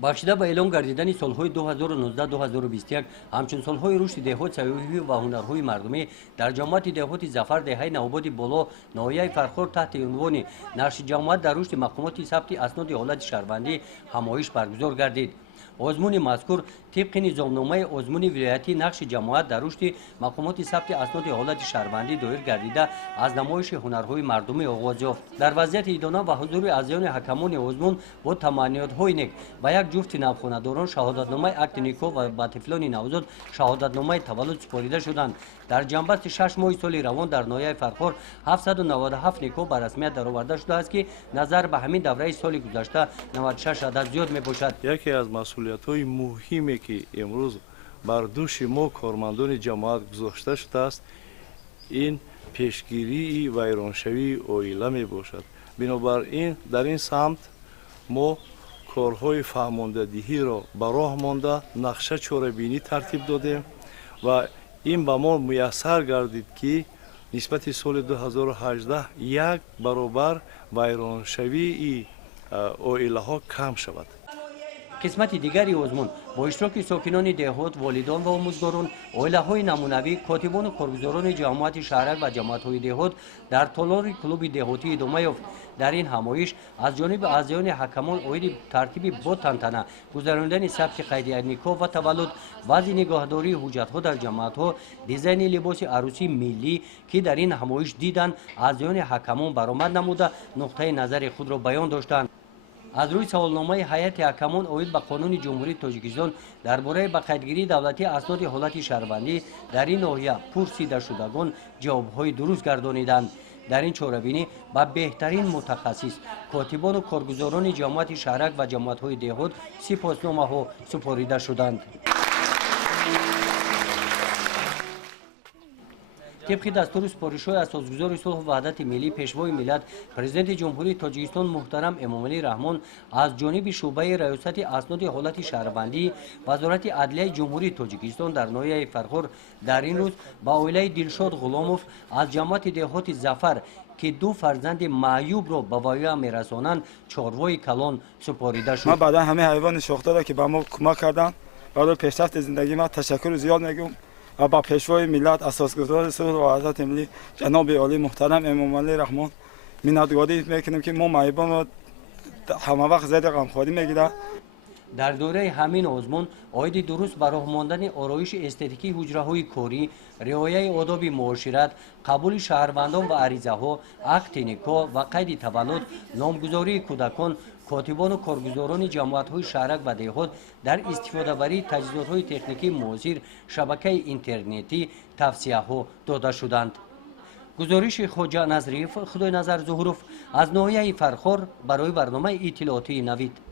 бахшида ба эълон гардидани солҳои 2019-2021 ҳамчун солҳои рушди деҳот сайёҳӣ ва ҳунарҳои мардумӣ дар ҷамоати деҳоти зафар деҳаи навободи боло ноҳияи фархор таҳти унвони нақши ҷамоат дар рушди мақомоти сабти асноди ҳолати шаҳрвандӣ ҳамоиш баргузор гардид. озмуни мазкур тибқи низомномаи озмуни вилоятӣ нақши ҷамоат дар рушди мақомоти сабти асноди ҳолати шаҳрвандӣ доир гардида аз намоиши ҳунарҳои мардумӣ оғоз ёфт. дар вазъияти идона ва ҳузури аъзоёни ҳакамони озмун бо таманниётҳои нек ба як ҷуфти навхонадорон шаҳодатномаи акти никоҳ ва ба тифлони навзод шаҳодатномаи таваллуд супорида шуданд. дар ҷанбасти 6 моҳи соли равон дар ноҳияи фархор 797 никоҳ ба расмият дароварда шудааст ки назар ба ҳамин давраи соли гузашта 96 адад зиёд мебошад. яке аз масъулиятҳои муҳиме ки имрӯз бар дӯши мо кормандони ҷамоат гузошта шудааст, ин пешгирии вайроншавии оила мебошад. бинобар ин дар ин самт мо корҳои фаҳмондадиҳиро ба роҳ монда нақша чорабинӣ тартиб додем ва ин ба мо муяссар гардид ки нисбати соли 2018 як баробар вайроншавии оилаҳо кам шавад. қисмати дигари озмун бо иштироки сокинони деҳот, волидон ва омӯзгорон, оилаҳои намунавӣ, котибону коргузорони ҷамоати шаҳрак ва ҷамоатҳои деҳот дар толори клуби деҳотӣ идома ёфт. дар ин ҳамоиш аз ҷониби аъзоёни ҳакамон оиди тартиби бо тантана гузарондани сабти қайдияи никоҳ ва таваллуд, вазъи нигоҳдории ҳуҷҷатҳо дар ҷамоатҳо, дизайни либоси арӯсии миллӣ ки дар ин ҳамоиш диданд, аъзоёни ҳакамон баромад намуда нуқтаи назари худро баён доштанд. аз рӯи саволномаи ҳайати ҳакамон оид ба қонуни ҷумҳурии Тоҷикистон дар бораи ба қайдгирии давлатӣ асноди ҳолати шаҳрвандӣ дар ин ноҳия пурсида шудагон ҷавобҳои дуруст гардониданд. дар ин чорабинӣ ба беҳтарин мутахассис, котибону коргузорони ҷамоати шаҳрак ва ҷамоатҳои деҳот сипосномаҳо супорида шуданд. طبق دستور سپارش‌های اساسگذار صلح و وحدت ملی پیشوای ملت پرزیدنت جمهوری تاجیکستان محترم امامعلی رحمان از جانب شعبه ریاست اسناد حالت شهروندی وزارت عدلیه جمهوری تاجیکستان در ناحیه فرخار در این روز با عائله دلشاد غلاموف از جماعت دهات ظفر که دو فرزند معیوب را به وایه میرسانند چاروای کلان سپاریده شد. ما بعدا همه حیوان شاخته را که به ما کمک کردند برای پیشرفت زندگی ما تشکر زیاد میگم و با پیشوای ملت اساسگذار صلح و وحدت ملی جناب عالی محترم امامعلی رحمان منتگاری میکنیم که ما معیوبان را همه وقت زیر غمخواری میگیره. در دوره همین آزمون آید درست به راه ماندن آرایش استتیکی حجره‌های کاری، رعایت آداب معاشرت، قبول شهروندان و عریضه‌ها، عقد نکاح و قید تولد، نامگذاری کودکان، کاتبان و کارگزاران جماعت‌های شهرک و دهات در استفاده بری تجهیزات‌های تکنیکی معاصر، شبکه اینترنتی توصیه‌ها داده شدند. گزارش خواجه نظریف خدای نظر ظهورов از ناحیه فرخار برای برنامه اطلاعاتی نوید.